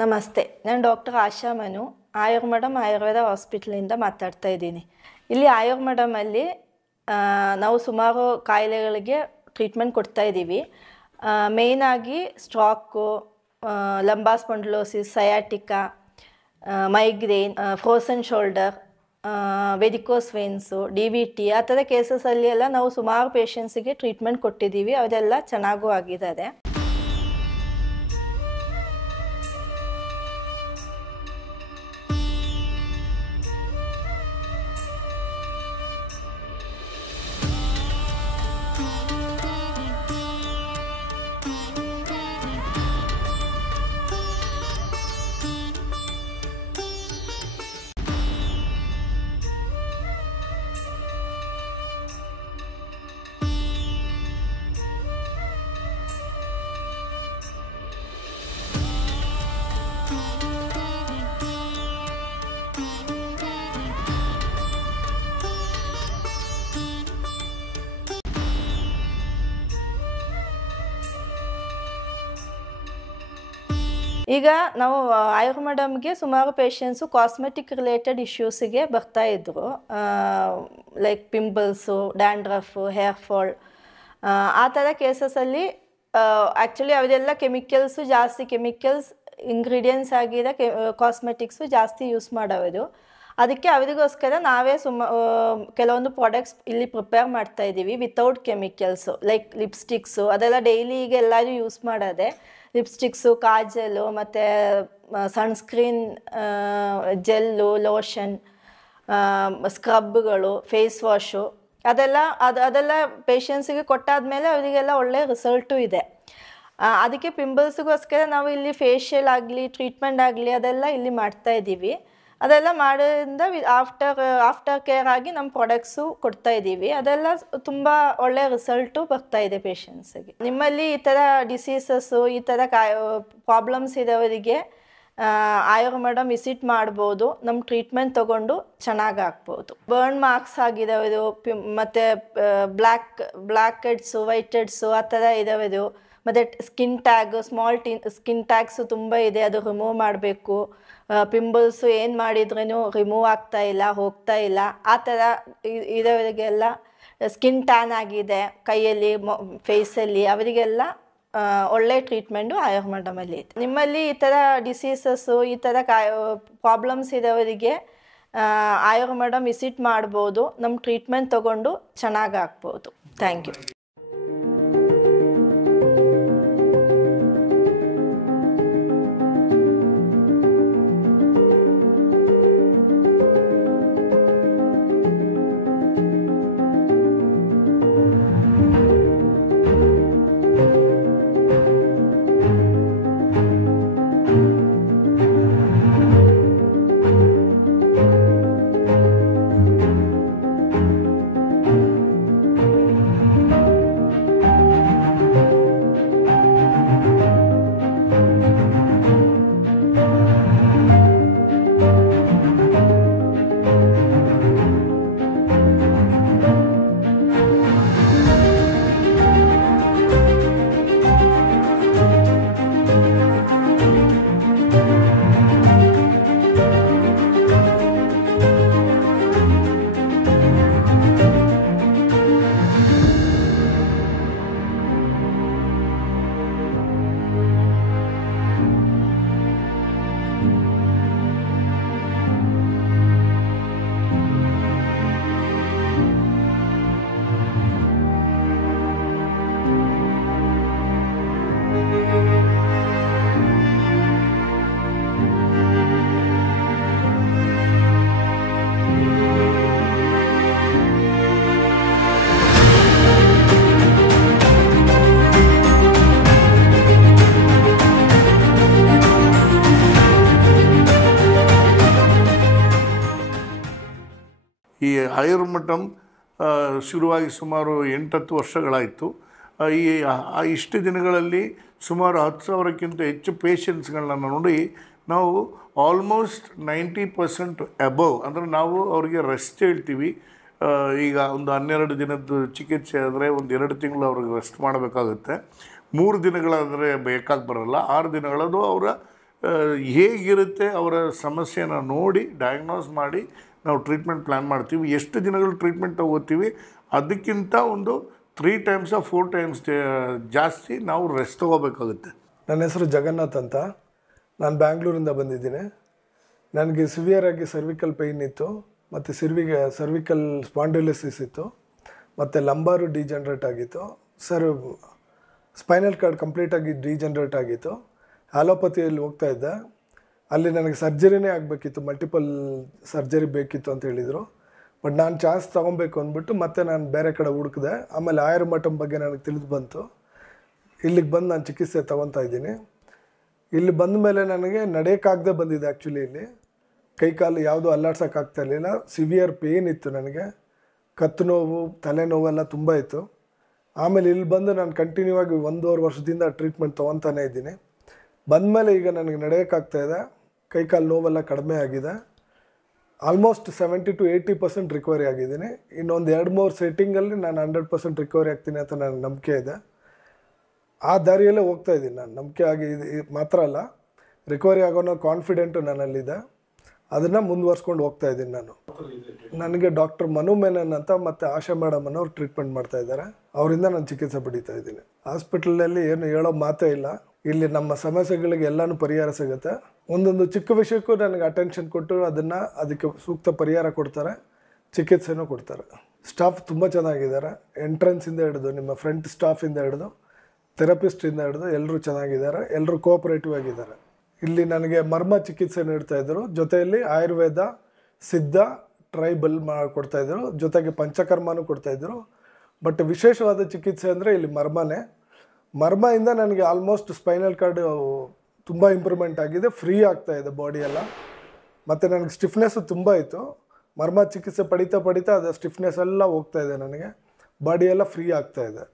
ನಮಸ್ತೆ, ನಾನು ಡಾಕ್ಟರ್ ಆಶಾ ಮನು, ಆಯುರ್ಮಡಮ್ ಆಯುರ್ವೇದ ಹಾಸ್ಪಿಟಲಿಂದ ಮಾತಾಡ್ತಾ ಇದ್ದೀನಿ. ಇಲ್ಲಿ ಆಯುರ್ಮಡಮಲ್ಲಿ ನಾವು ಸುಮಾರು ಕಾಯಿಲೆಗಳಿಗೆ ಟ್ರೀಟ್ಮೆಂಟ್ ಕೊಡ್ತಾ ಇದ್ದೀವಿ. ಮೇಯ್ನಾಗಿ stroke, lumbar spondylosis, sciatica, migraine, frozen shoulder, varicose veins, DVT ಆ ಥರ ಕೇಸಸಲ್ಲಿ ಎಲ್ಲ ನಾವು ಸುಮಾರು ಪೇಷಂಟ್ಸಿಗೆ ಟ್ರೀಟ್ಮೆಂಟ್ ಕೊಟ್ಟಿದ್ದೀವಿ. ಅದೆಲ್ಲ ಚೆನ್ನಾಗೂ ಆಗಿದ್ದಾರೆ. ಈಗ ನಾವು ಆಯುರ್ಮಡಮ್ಗೆ ಸುಮಾರು ಪೇಷಂಟ್ಸು ಕಾಸ್ಮೆಟಿಕ್ ರಿಲೇಟೆಡ್ ಇಶ್ಯೂಸಿಗೆ ಬರ್ತಾಯಿದ್ರು. Like pimples, dandruff, hair fall ಆ ಥರ ಕೇಸಸಲ್ಲಿ ಆ್ಯಕ್ಚುಲಿ ಅವರೆಲ್ಲ ಕೆಮಿಕಲ್ಸ್ ಇಂಗ್ರೀಡಿಯೆಂಟ್ಸ್ ಆಗಿರೋ ಕಾಸ್ಮೆಟಿಕ್ಸು ಜಾಸ್ತಿ ಯೂಸ್ ಮಾಡೋದು. ಅದಕ್ಕೆ ಅವರಿಗೋಸ್ಕರ ನಾವೇ ಕೆಲವೊಂದು ಪ್ರಾಡಕ್ಟ್ಸ್ ಇಲ್ಲಿ ಪ್ರಿಪೇರ್ ಮಾಡ್ತಾಯಿದ್ದೀವಿ ವಿತೌಟ್ ಕೆಮಿಕಲ್ಸು. ಲೈಕ್ ಲಿಪ್ಸ್ಟಿಕ್ಸು ಅದೆಲ್ಲ ಡೈಲಿ ಈಗ ಎಲ್ಲರೂ ಯೂಸ್ ಮಾಡೋದೆ. ಲಿಪ್ಸ್ಟಿಕ್ಸು, ಕಾಜಲು, ಮತ್ತು ಸನ್ಸ್ಕ್ರೀನ್, ಜೆಲ್ಲು, ಲೋಷನ್, ಸ್ಕ್ರಬ್ಗಳು, ಫೇಸ್ ವಾಶು ಅದೆಲ್ಲ ಪೇಷಂಟ್ಸಿಗೆ ಕೊಟ್ಟಾದಮೇಲೆ ಅವರಿಗೆಲ್ಲ ಒಳ್ಳೆಯ ರಿಸಲ್ಟು ಇದೆ. ಅದಕ್ಕೆ ಪಿಂಪಲ್ಸ್ಗೋಸ್ಕರ ನಾವು ಇಲ್ಲಿ ಫೇಶಿಯಲ್ ಆಗಲಿ ಟ್ರೀಟ್ಮೆಂಟ್ ಆಗಲಿ ಅದೆಲ್ಲ ಇಲ್ಲಿ ಮಾಡ್ತಾಯಿದ್ದೀವಿ. ಅದೆಲ್ಲ ಮಾಡೋದ್ರಿಂದ ಆಫ್ಟರ್ ಕೇರ್ ಆಗಿ ನಮ್ಮ ಪ್ರಾಡಕ್ಟ್ಸು ಕೊಡ್ತಾಯಿದ್ದೀವಿ. ಅದೆಲ್ಲ ತುಂಬ ಒಳ್ಳೆಯ ರಿಸಲ್ಟು ಬರ್ತಾಯಿದೆ ಪೇಷಂಟ್ಸಿಗೆ. ನಿಮ್ಮಲ್ಲಿ ಈ ಥರ ಡಿಸೀಸಸ್ಸು, ಈ ಥರ ಪ್ರಾಬ್ಲಮ್ಸ್ ಇರೋವರಿಗೆ ಆಯುರ್ಮಡಮ್ ವಿಸಿಟ್ ಮಾಡ್ಬೋದು. ನಮ್ಮ ಟ್ರೀಟ್ಮೆಂಟ್ ತೊಗೊಂಡು ಚೆನ್ನಾಗಾಗ್ಬೋದು. ಬರ್ನ್ ಮಾರ್ಕ್ಸ್ ಆಗಿರೋದು, ಮತ್ತು ಬ್ಲ್ಯಾಕ್ ಹೆಡ್ಸು, ವೈಟ್ ಹೆಡ್ಸು ಆ ಥರ ಇರೋದು, ಮತ್ತು ಸ್ಕಿನ್ ಟ್ಯಾಗ್ಸು ತುಂಬ ಇದೆ, ಅದು ರಿಮೂವ್ ಮಾಡಬೇಕು. ಪಿಂಪಲ್ಸು ಏನು ಮಾಡಿದ್ರೂ ರಿಮೂವ್ ಹೋಗ್ತಾ ಇಲ್ಲ ಆ ಥರ ಇರೋರಿಗೆಲ್ಲ, ಸ್ಕಿನ್ ಟ್ಯಾನ್ ಆಗಿದೆ ಕೈಯಲ್ಲಿ, ಫೇಸಲ್ಲಿ, ಅವರಿಗೆಲ್ಲ ಒಳ್ಳೆ ಟ್ರೀಟ್ಮೆಂಟು ಆಯುರ್ಮಡಮಲ್ಲಿ ಇದೆ. ನಿಮ್ಮಲ್ಲಿ ಈ ಥರ ಡಿಸೀಸಸ್ಸು, ಈ ಥರ ಪ್ರಾಬ್ಲಮ್ಸ್ ಇರೋವರಿಗೆ ಆಯುರ್ಮಡಮ್ ವಿಸಿಟ್ ಮಾಡ್ಬೋದು. ನಮ್ಮ ಟ್ರೀಟ್ಮೆಂಟ್ ತೊಗೊಂಡು ಚೆನ್ನಾಗಾಗ್ಬೋದು. Thank you. ಈ ಆಯುರ್ಮಠಮ್ ಶುರುವಾಗಿ ಸುಮಾರು 8-10 ವರ್ಷಗಳಾಯಿತು. ಇಷ್ಟು ದಿನಗಳಲ್ಲಿ ಸುಮಾರು 10,000ಕ್ಕಿಂತ ಹೆಚ್ಚು ಪೇಷಂಟ್ಸ್ಗಳನ್ನ ನೋಡಿ ನಾವು ಆಲ್ಮೋಸ್ಟ್ 90% ಅಬವ್ ಅಂದರೆ ನಾವು ಅವರಿಗೆ ರೆಸ್ಟ್ ಹೇಳ್ತೀವಿ. ಈಗ ಒಂದು 12 ದಿನದ್ದು ಚಿಕಿತ್ಸೆ ಆದರೆ ಒಂದು 2 ತಿಂಗಳು ಅವ್ರಿಗೆ ರೆಸ್ಟ್ ಮಾಡಬೇಕಾಗುತ್ತೆ. 3 ದಿನಗಳಾದರೆ ಬೇಕಾಗಿ ಬರೋಲ್ಲ. 6 ದಿನಗಳದು ಅವರ ಹೇಗಿರುತ್ತೆ ಅವರ ಸಮಸ್ಯೆನ ನೋಡಿ ಡಯಾಗ್ನೋಸ್ ಮಾಡಿ ನಾವು ಟ್ರೀಟ್ಮೆಂಟ್ ಪ್ಲ್ಯಾನ್ ಮಾಡ್ತೀವಿ. ಎಷ್ಟು ದಿನಗಳು ಟ್ರೀಟ್ಮೆಂಟ್ ತೊಗೋತೀವಿ ಅದಕ್ಕಿಂತ ಒಂದು 3 times 4 times ಜಾಸ್ತಿ ನಾವು ರೆಸ್ಟ್ ತೊಗೋಬೇಕಾಗುತ್ತೆ. ನನ್ನ ಹೆಸರು ಜಗನ್ನಾಥ್ ಅಂತ. ನಾನು ಬ್ಯಾಂಗ್ಳೂರಿಂದ ಬಂದಿದ್ದೀನಿ. ನನಗೆ ಸಿವಿಯರಾಗಿ ಸರ್ವಿಕಲ್ ಪೇಯ್ನ್ ಇತ್ತು ಮತ್ತು ಸರ್ವಿಕಲ್ ಸ್ಪಾಂಡಿಲೋಸಿಸ್ ಇತ್ತು ಮತ್ತು ಲಂಬಾರು ಡಿಜನರೇಟ್ ಆಗಿತ್ತು. ಸ್ಪೈನಲ್ ಕಾರ್ಡ್ ಕಂಪ್ಲೀಟಾಗಿ ಡಿಜನರೇಟ್ ಆಗಿತ್ತು. ಆಲೋಪತಿಯಲ್ಲಿ ಹೋಗ್ತಾ ಇದ್ದೆ. ಅಲ್ಲಿ ನನಗೆ ಸರ್ಜರಿನೇ ಆಗಬೇಕಿತ್ತು, ಮಲ್ಟಿಪಲ್ ಸರ್ಜರಿ ಬೇಕಿತ್ತು ಅಂತ ಹೇಳಿದರು. ಬಟ್ ನಾನು ಚಾನ್ಸ್ ತೊಗೊಬೇಕು ಅಂದ್ಬಿಟ್ಟು ಮತ್ತೆ ನಾನು ಬೇರೆ ಕಡೆ ಹುಡುಕಿದೆ. ಆಮೇಲೆ ಆಯುರ್ಮಠಂ ಬಗ್ಗೆ ನನಗೆ ತಿಳಿದು ಬಂತು. ಇಲ್ಲಿಗೆ ಬಂದು ನಾನು ಚಿಕಿತ್ಸೆ ತೊಗೊತಾ ಇದ್ದೀನಿ. ಇಲ್ಲಿ ಬಂದ ಮೇಲೆ ನನಗೆ ನಡೆಯೋಕ್ಕಾಗದೆ ಬಂದಿದೆ. ಆ್ಯಕ್ಚುಲಿ ಇಲ್ಲಿ ಕೈಕಾಲು ಯಾವುದೂ ಅಲ್ಲಾಡ್ಸೋಕ್ಕಾಗ್ತಾ ಇರಲಿಲ್ಲ. ಸಿವಿಯರ್ ಪೇಯ್ನ್ ಇತ್ತು ನನಗೆ, ಕತ್ತು ನೋವು, ತಲೆನೋವೆಲ್ಲ ತುಂಬ ಇತ್ತು. ಆಮೇಲೆ ಇಲ್ಲಿ ಬಂದು ನಾನು ಕಂಟಿನ್ಯೂ ಆಗಿ 1.5 ವರ್ಷದಿಂದ ಟ್ರೀಟ್ಮೆಂಟ್ ತೊಗೊತಾನೇ ಇದ್ದೀನಿ. ಬಂದಮೇಲೆ ಈಗ ನನಗೆ ನಡೆಯೋಕ್ಕಾಗ್ತಾಯಿದೆ, ಕೈಕಾಲು ನೋವೆಲ್ಲ ಕಡಿಮೆ ಆಗಿದೆ. ಆಲ್ಮೋಸ್ಟ್ 70 to 80% ರಿಕವರಿ ಆಗಿದ್ದೀನಿ. ಇನ್ನೊಂದು 2-3 ಸೆಟ್ಟಿಂಗಲ್ಲಿ ನಾನು 100% ರಿಕವರಿ ಆಗ್ತೀನಿ ಅಂತ ನನಗೆ ನಂಬಿಕೆ ಇದೆ. ಆ ದಾರಿಯಲ್ಲೇ ಹೋಗ್ತಾ ಇದ್ದೀನಿ ನಾನು. ನಂಬಿಕೆ ಆಗಿ ಮಾತ್ರ ಅಲ್ಲ, ರಿಕವರಿ ಆಗೋನೋ ಕಾನ್ಫಿಡೆಂಟು ನನ್ನಲ್ಲಿದೆ. ಅದನ್ನು ಮುಂದುವರ್ಸ್ಕೊಂಡು ಹೋಗ್ತಾ ಇದ್ದೀನಿ ನಾನು. ನನಗೆ ಡಾಕ್ಟರ್ ಮನು ಮೆನನ್ ಅಂತ ಮತ್ತು ಆಶಾ ಮೇಡಮ್ ಅನ್ನೋರು ಟ್ರೀಟ್ಮೆಂಟ್ ಮಾಡ್ತಾ ಇದ್ದಾರೆ. ಅವರಿಂದ ನಾನು ಚಿಕಿತ್ಸೆ ಪಡೀತಾ ಇದ್ದೀನಿ. ಹಾಸ್ಪಿಟಲಲ್ಲಿ ಏನು ಹೇಳೋ ಮಾತೇ ಇಲ್ಲ. ಇಲ್ಲಿ ನಮ್ಮ ಸಮಸ್ಯೆಗಳಿಗೆ ಎಲ್ಲನೂ ಪರಿಹಾರ ಸಿಗುತ್ತೆ. ಒಂದೊಂದು ಚಿಕ್ಕ ವಿಷಯಕ್ಕೂ ನನಗೆ ಅಟೆನ್ಷನ್ ಕೊಟ್ಟು ಅದಕ್ಕೆ ಸೂಕ್ತ ಪರಿಹಾರ ಕೊಡ್ತಾರೆ, ಚಿಕಿತ್ಸೆನೂ ಕೊಡ್ತಾರೆ. ಸ್ಟಾಫ್ ತುಂಬ ಚೆನ್ನಾಗಿದ್ದಾರೆ. ಎಂಟ್ರೆನ್ಸಿಂದ ಹಿಡಿದು ನಿಮ್ಮ ಫ್ರಂಟ್ ಸ್ಟಾಫಿಂದ ಹಿಡಿದು ಥೆರಪಿಸ್ಟಿಂದ ಹಿಡಿದು ಎಲ್ಲರೂ ಚೆನ್ನಾಗಿದ್ದಾರೆ. ಎಲ್ಲರೂ ಕೋಆಪರೇಟಿವ್ ಆಗಿದ್ದಾರೆ. ಇಲ್ಲಿ ನನಗೆ ಮರ್ಮ ಚಿಕಿತ್ಸೆ ನೀಡ್ತಾಯಿದ್ರು. ಜೊತೆಯಲ್ಲಿ ಆಯುರ್ವೇದ, ಸಿದ್ಧ, ಟ್ರೈಬಲ್ ಕೊಡ್ತಾಯಿದ್ರು. ಜೊತೆಗೆ ಪಂಚಕರ್ಮನೂ ಕೊಡ್ತಾಯಿದ್ರು. ಬಟ್ ವಿಶೇಷವಾದ ಚಿಕಿತ್ಸೆ ಅಂದರೆ ಇಲ್ಲಿ ಮರ್ಮನೇ. ಮರ್ಮದಿಂದ ನನಗೆ ಆಲ್ಮೋಸ್ಟ್ ಸ್ಪೈನಲ್ ಕಾರ್ಡ್ ತುಂಬ ಇಂಪ್ರೂವ್ಮೆಂಟ್ ಆಗಿದೆ. ಫ್ರೀ ಆಗ್ತಾಯಿದೆ ಬಾಡಿ ಎಲ್ಲ. ಮತ್ತು ನನಗೆ ಸ್ಟಿಫ್ನೆಸ್ಸು ತುಂಬ ಇತ್ತು. ಮರ್ಮ ಚಿಕಿತ್ಸೆ ಪಡಿತಾ ಅದು ಸ್ಟಿಫ್ನೆಸ್ ಎಲ್ಲ ಹೋಗ್ತಾಯಿದೆ. ನನಗೆ ಬಾಡಿ ಎಲ್ಲ ಫ್ರೀ ಆಗ್ತಾಯಿದೆ.